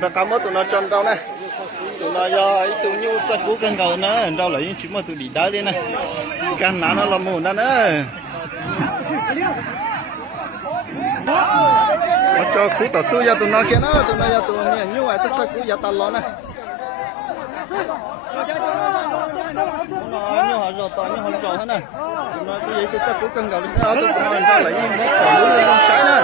Nó cá mớ tụi nó tròn rau này, tụi nó do tụi nhu chắc cú cân cầu nó rau là những chuyện mà tụi đi đá đi này, can ná nó làm mù nó nữa, nó cho cú tao xui cho tụi nó kia nó, tụi nó cho tụi nó nhu ai tất chắc cú giờ tao lo này, nó nhu họ rồi tao nhu họ rồi hết này, tụi nó cái gì tất chắc cú cân cầu đi, nó tụi nó rau là những món còn luôn không sai nè.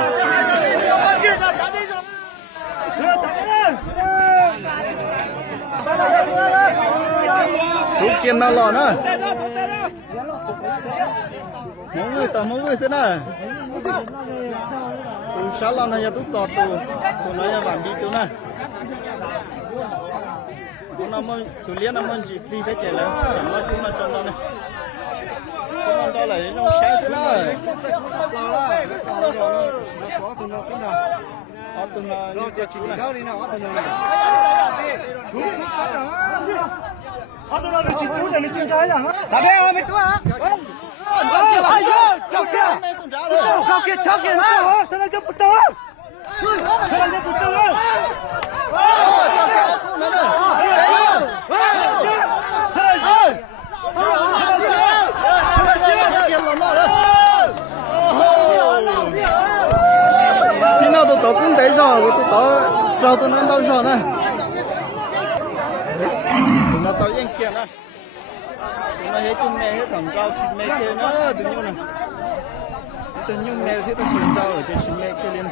Rút kiên nó lò nữa, mỗi người xem nè, tụi sáu lò này tụi giọt tụi nó làm đi tụi này, tụi liên nó muốn gì đi thế chạy lên, nó tụi nó trong đó này, tụi nó đó là nó sáng xem nè, tụi nó như thế chính này. Sao đây à, mấy tuổi hả? Chọc kìa, sao lại cho bụt tơ? Sao lại cho bụt tơ? Khi nào tụi tớ cũng thấy rồi, tụi tớ rau tụi nó đâu rồi này, tụi nó tao yên kiện này, tụi nó hết chung mẹ hết thằng rau chim mẹ kia nữa, tụi nhung này, tụi nhung mẹ thì tụi chim rau ở trên chim mẹ kia lên.